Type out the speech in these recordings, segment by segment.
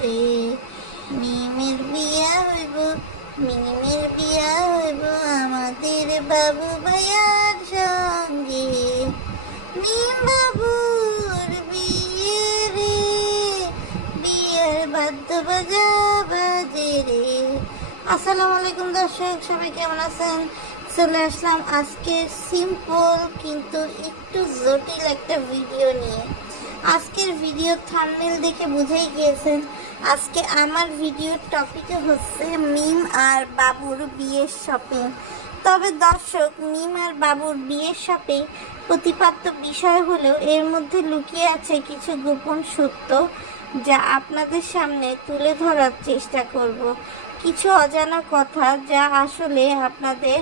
রে, মিমের বিয়া হইব, মিমের বিয়া হইব আমাদের বাবু ভাইয়ার সঙ্গে, মিম বাবুর বিয়ে রে, বিয়ের বাদ্য বাজা বাজে রে। আসসালামু আলাইকুম দর্শক, সবাই কেমন আছেন? চলে আসলাম আজকে সিম্পল কিন্তু একটু জটিল একটা ভিডিও নিয়ে। আজকের ভিডিও থাম্বনেল দেখে বুঝেই গিয়েছেন আজকে আমার ভিডিওর টপিকে হচ্ছে মিম আর বাবুর বিয়ের শপিং। তবে দর্শক, মিম আর বাবুর বিয়ের শপিং প্রতিপাদ্য বিষয় হলেও এর মধ্যে লুকিয়ে আছে কিছু গোপন সত্য, যা আপনাদের সামনে তুলে ধরার চেষ্টা করব। কিছু অজানা কথা যা আসলে আপনাদের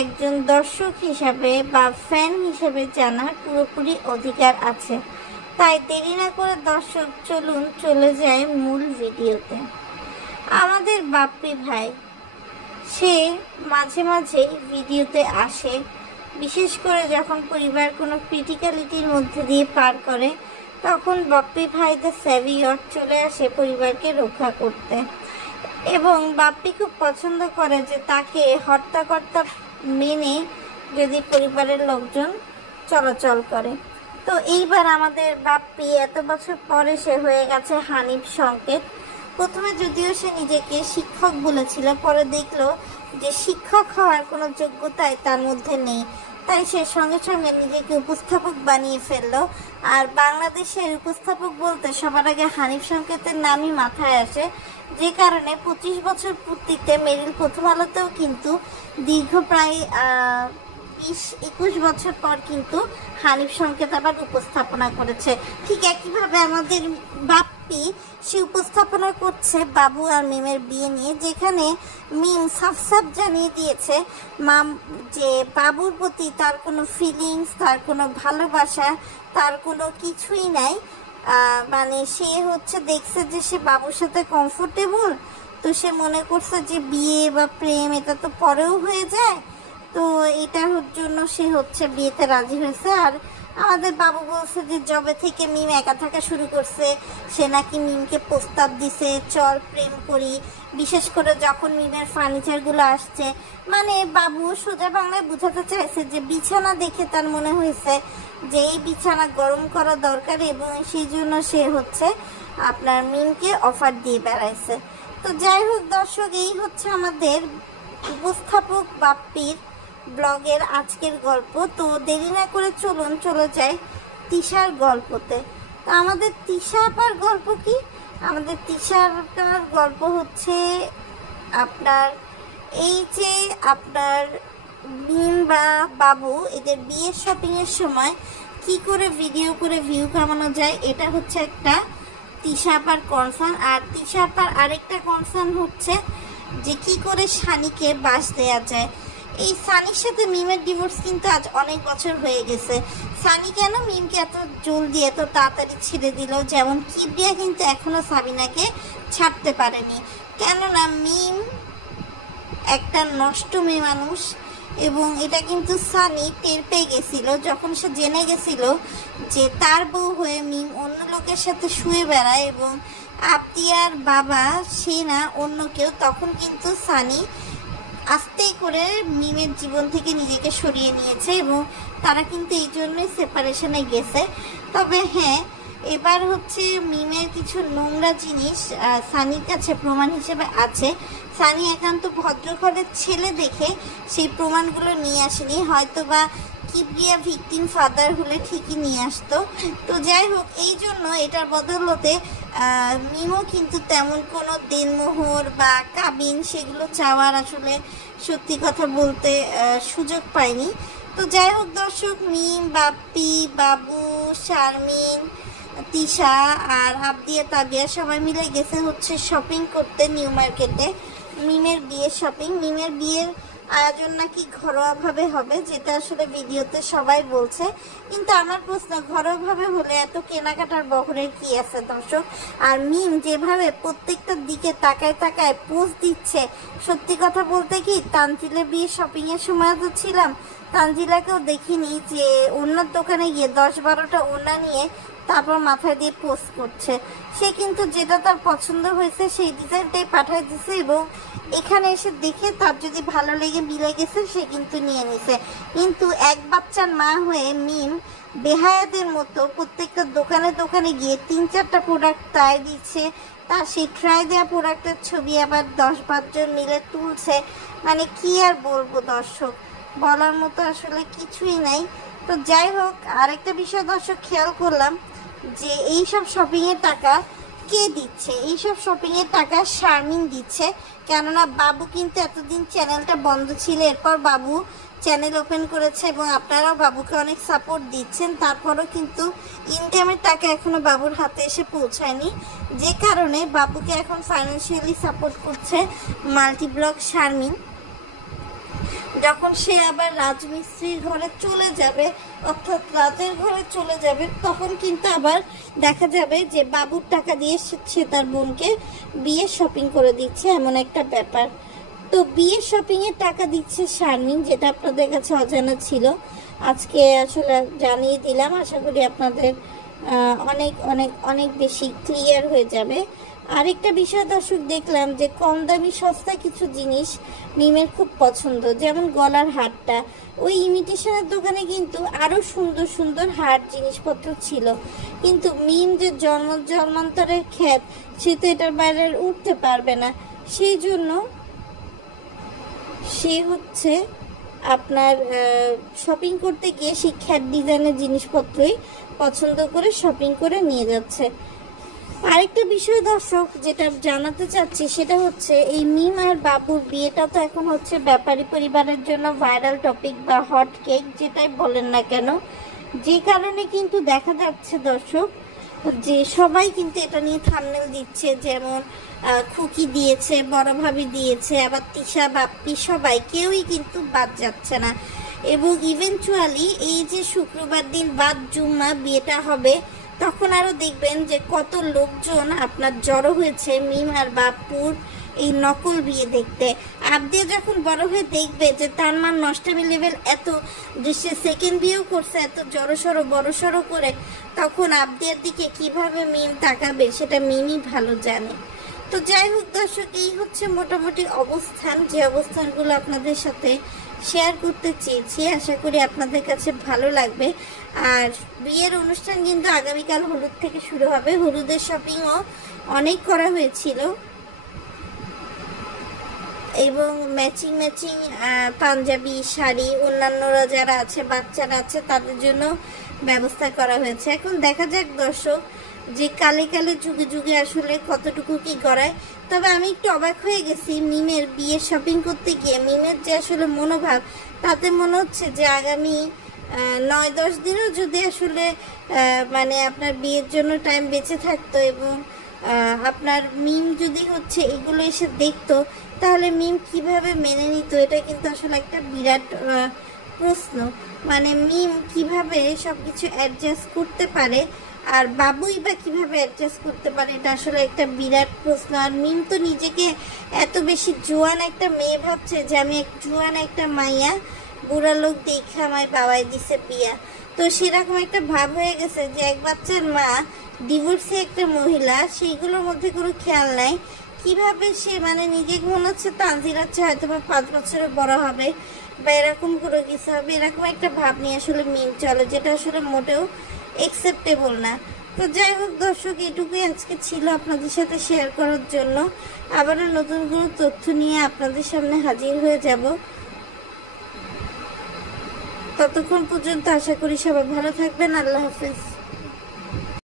একজন দর্শক হিসাবে বা ফ্যান হিসেবে জানার পুরোপুরি অধিকার আছে। তাই দেরি না করে দর্শক চলুন চলে যায় মূল ভিডিওতে। আমাদের বাপ্পি ভাই, সে মাঝে মাঝে ভিডিওতে আসে, বিশেষ করে যখন পরিবার কোনো ক্রিটিক্যালিটির মধ্যে দিয়ে পার করে, তখন বাপ্পি ভাই দ্য সেভিয়র চলে আসে পরিবারকে রক্ষা করতে। এবং বাপ্পি খুব পছন্দ করে যে তাকে হর্তাকর্তা মেনে যদি পরিবারের লোকজন চলাচল করে। তো এইবার আমাদের বাপ্পি এত বছর পরে সে হয়ে গেছে হানিফ সংকেত। প্রথমে যদিও সে নিজেকে শিক্ষক বলেছিল, পরে দেখলো যে শিক্ষক হওয়ার কোনো যোগ্যতাই তার মধ্যে নেই, তাই সে সঙ্গে সঙ্গে নিজেকে উপস্থাপক বানিয়ে ফেললো। আর বাংলাদেশের উপস্থাপক বলতে সবার আগে হানিফ সংকেতের নামই মাথায় আসে, যে কারণে 25 বছর পূর্তিতে মেরিল প্রথম আলোতেও কিন্তু দীর্ঘ প্রায় 20-21 বছর পর কিন্তু হানিফ সংকেত আবার উপস্থাপনা করেছে। ঠিক একইভাবে আমাদের বাপ্পি সে উপস্থাপনা করছে বাবু আর মিমের বিয়ে নিয়ে, যেখানে মিম সাফ জানিয়ে দিয়েছে যে বাবুর প্রতি তার কোনো ফিলিংস, তার কোনো ভালোবাসা, তার কোনো কিছুই নাই। মানে সে দেখছে যে সে বাবুর সাথে কমফোর্টেবল, তো সে মনে করছে যে বিয়ে বা প্রেম এটা তো পরেও হয়ে যায়, তো এটার জন্য সে বিয়েতে রাজি হয়েছে। আর আমাদের বাবু বলছে যে জবে থেকে মিম একা থাকা শুরু করছে, সে নাকি মিমকে প্রস্তাব দিছে চল প্রেম করি, বিশেষ করে যখন মিমের ফার্নিচারগুলো আসছে। মানে বাবু সোজা বাংলায় বোঝাতে চাইছে যে বিছানা দেখে তার মনে হয়েছে যে এই বিছানা গরম করা দরকার, এবং সেই জন্য সে আপনার মিমকে অফার দিয়ে বেড়াইছে। তো যাই হোক দর্শক, এই আমাদের উপস্থাপক বাপ্পির ব্লগের আজকের গল্প। তো দেরি না করে চলুন চলে যাই তিশার গল্পতে। তো আমাদের তিশা আপার গল্প কি? আমাদের তিশার গল্প আপনার এই যে আপনার মিম বা বাবু এদের বিয়ের শপিংয়ের সময় কি করে ভিডিও করে ভিউ কামানো যায়, এটা একটা তিশা আপার কনসার্ন। আর তিশা আপার আরেকটা কনসার্ন যে কি করে সানিকে বাস দেওয়া যায়। এই সানির সাথে মিমের ডিভোর্স কিন্তু আজ অনেক বছর হয়ে গেছে। সানি কেন মিমকে এত জলদি এত তাড়াতাড়ি ছেড়ে দিল? যেমন কিবরিয়া কিন্তু এখনো সাবিনাকে ছাড়তে পারেনি, কেননা মিম একটা নষ্ট মেয়ে মানুষ। এবং এটা কিন্তু সানি টের পেয়ে গেছিল যখন সে জেনে গেছিল যে তার বউ হয়ে মিম অন্য লোকের সাথে শুয়ে বেড়ায় এবং আবদিয়ার বাবা সে না অন্য কেউ। তখন কিন্তু সানি আস্তে করে মিমের জীবন থেকে নিজেকে সরিয়ে নিয়েছে এবং তারা কিন্তু এই জন্যই সেপারেশনে গেছে। তবে হ্যাঁ, এবার মিমের কিছু নোংরা জিনিস সানির কাছে প্রমাণ হিসেবে আছে। সানি একান্ত ভদ্রঘরের ছেলে দেখে সেই প্রমাণগুলো নিয়ে আসেনি, হয়তো বা কিবরিয়া ভিকটিম ফাদার হলে ঠিকই নিয়ে আসতো। তো যাই হোক, এই জন্য এটার বদলতে মিমও কিন্তু তেমন কোনো দেনমোহর বা কাবিন সেগুলো চাওয়ার আসলে সত্যি কথা বলতে সুযোগ পায়নি। তো যাই হোক দর্শক, মিম, বাপ্পি, বাবু, শারমিন, তিশা আর আবদিয়া তাবিয়া সবাই মিলে গেছে শপিং করতে নিউ মার্কেটে। মিমের বিয়ের শপিং, মিমের বিয়ের আয়োজন নাকি ঘরোয়াভাবে হবে, যেটা আসলে ভিডিওতে সবাই বলছে। কিন্তু আমার প্রশ্ন, ঘরোয়াভাবে হলে এত কেনাকাটার বহরের কি আছে দর্শক? আর মিম যেভাবে প্রত্যেকটা দিকে তাকায় তাকায় পোজ দিচ্ছে, সত্যি কথা বলতে কি তানজিলের বিয়ের শপিংয়ের সময় তো ছিলাম, তানজিলাকেও দেখিনি যে ওনার দোকানে গিয়ে 10-12টা ওনা নিয়ে তারপর মাথায় দিয়ে পোস্ট করছে। সে কিন্তু যেটা তার পছন্দ হয়েছে সেই ডিজাইনটাই পাঠিয়ে দিছে, এবং এখানে এসে দেখে তার যদি ভালো লেগে মিলে গেছে সে কিন্তু নিয়ে নিছে। কিন্তু এক বাচ্চার মা হয়ে মিম বেহায়াদের মতো প্রত্যেকটা দোকানে দোকানে গিয়ে 3-4টা প্রোডাক্ট ট্রাই দিচ্ছে। তার সেই ট্রাই দেওয়া প্রোডাক্টের ছবি আবার 10-12 জন মিলে তুলছে। মানে কি আর বলবো দর্শক, বলার মতো আসলে কিছুই নাই। তো যাই হোক, আরেকটা বিষয় দর্শক খেয়াল করলাম যে এইসব শপিংয়ের টাকা কে দিচ্ছে? এইসব শপিংয়ের টাকা শারমিন দিচ্ছে। কেননা বাবু কিন্তু এতদিন চ্যানেলটা বন্ধ ছিল, এরপর বাবু চ্যানেল ওপেন করেছে এবং আপনারাও বাবুকে অনেক সাপোর্ট দিচ্ছেন। তারপরও কিন্তু ইনকামের টাকা এখনও বাবুর হাতে এসে পৌঁছায়নি, যে কারণে বাবুকে এখন ফাইন্যান্সিয়ালি সাপোর্ট করছে মাল্টিব্লগ শারমিন। যখন সে আবার রাজমিস্ত্রির ঘরে চলে যাবে, অর্থাৎ রাজের ঘরে চলে যাবে, তখন কিন্তু আবার দেখা যাবে যে বাবুর টাকা দিয়ে সে তার বোনকে বিয়ের শপিং করে দিচ্ছে, এমন একটা ব্যাপার। তো বিয়ের শপিংয়ের টাকা দিচ্ছে শারমিন, যেটা আপনাদের কাছে অজানা ছিল, আজকে আসলে জানিয়ে দিলাম। আশা করি আপনাদের অনেক অনেক অনেক বেশি ক্লিয়ার হয়ে যাবে। আরেকটা বিষয় দর্শক দেখলাম যে কম দামি সস্তা কিছু জিনিস মিমের খুব পছন্দ, যেমন গলার হারটা। ওই ইমিটেশনের দোকানে কিন্তু আরও সুন্দর সুন্দর হার জিনিসপত্র ছিল, কিন্তু মিম যে জন্মান্তরের খ্যাত, সে তো এটার বাইরে উঠতে পারবে না। সেই জন্য সে হচ্ছে আপনার শপিং করতে গিয়ে সেই খ্যাত ডিজাইনের জিনিসপত্রই পছন্দ করে শপিং করে নিয়ে যাচ্ছে। আরেকটা বিষয় দর্শক যেটা জানাতে চাচ্ছি সেটা হচ্ছে এই মিম আর বাবুর বিয়েটা তো এখন হচ্ছে ব্যাপারী পরিবারের জন্য ভাইরাল টপিক বা হট কেক, যেটাই বলেন না কেন। যে কারণে কিন্তু দেখা যাচ্ছে দর্শক যে সবাই কিন্তু এটা নিয়ে থাম্বনেল দিচ্ছে, যেমন খুকি দিয়েছে, বড় ভাবি দিয়েছে, আবার তিশা, বাপ্পি, সবাই, কেউই কিন্তু বাদ যাচ্ছে না। এবং ইভেনচুয়ালি এই যে শুক্রবার দিন বাদ জুম্মা বিয়েটা হবে, তখন আরও দেখবেন যে কত লোকজন আপনার জড়ো হয়েছে মিম আর বাপ্পুর এই নকল বিয়ে দেখতে। আবদিয়া যখন বড় হয়ে দেখবে যে তার মান নষ্টামি লেভেল এত, যে সে সেকেন্ড বিয়েও করছে এত জড়সড়ো বড়সড়ো করে, তখন আবদিয়ার দিকে কিভাবে মিম তাকাবে সেটা মিমই ভালো জানে। তো যাই হোক দর্শক, এই হচ্ছে মোটামুটি অবস্থান, যে অবস্থানগুলো আপনাদের সাথে শেয়ার করতে চেয়েছি। আশা করি আপনাদের কাছে ভালো লাগবে। আর বিয়ের অনুষ্ঠান কিন্তু আগামীকাল হলুদ থেকে শুরু হবে। হলুদের শপিংও অনেক করা হয়েছিল, এবং ম্যাচিং পাঞ্জাবি, শাড়ি, অন্যান্যরা যারা আছে, বাচ্চারা আছে, তাদের জন্য ব্যবস্থা করা হয়েছে। এখন দেখা যাক দর্শক যে কালে কালে যুগে যুগে আসলে কতটুকু কি করায়। তবে আমি একটু অবাক হয়ে গেছি মিমের বিয়ের শপিং করতে গিয়ে। মিমের যে আসলে মনোভাব, তাতে মনে হচ্ছে যে আগামী 9-10 দিনও যদি আসলে মানে আপনার বিয়ের জন্য টাইম বেঁচে থাকতো, এবং আপনার মিম যদি হচ্ছে এগুলো এসে দেখতো, তাহলে মিম কিভাবে মেনে নিত, এটা কিন্তু আসলে একটা বিরাট প্রশ্ন। মানে মিম কিভাবে সব কিছু অ্যাডজাস্ট করতে পারে, আর বাবুই বা কিভাবে অ্যাডজাস্ট করতে পারে, এটা আসলে একটা বিরাট প্রশ্ন। আর মিম তো নিজেকে এত বেশি জোয়ান একটা মেয়ে ভাবছে যে আমি এক জোয়ান একটা মাইয়া, বুড়া লোক দেখে আমায় বাবাই দিছে বিয়া। তো সেরকম একটা ভাব হয়ে গেছে যে এক বাচ্চার মা, ডিভোর্সি একটা মহিলা, সেইগুলোর মধ্যে কোনো খেয়াল নাই। কিভাবে সে মানে নিজেকে মনে হচ্ছে তানজির হচ্ছে হয়তো বা 5 বছরের বড় হবে বা এরকম কোনো কিছু হবে, এরকম একটা ভাব নিয়ে আসলে মিম চলে, যেটা আসলে মোটেও অ্যাকসেপ্টেবল না। তো যাই হোক দর্শক, এটুকুই আজকে ছিল আপনাদের সাথে শেয়ার করার জন্য। আবারও নতুন কোনো তথ্য নিয়ে আপনাদের সামনে হাজির হয়ে যাব। ততক্ষণ পর্যন্ত আশা করি সবাই ভালো থাকবেন। আল্লাহ হাফেজ।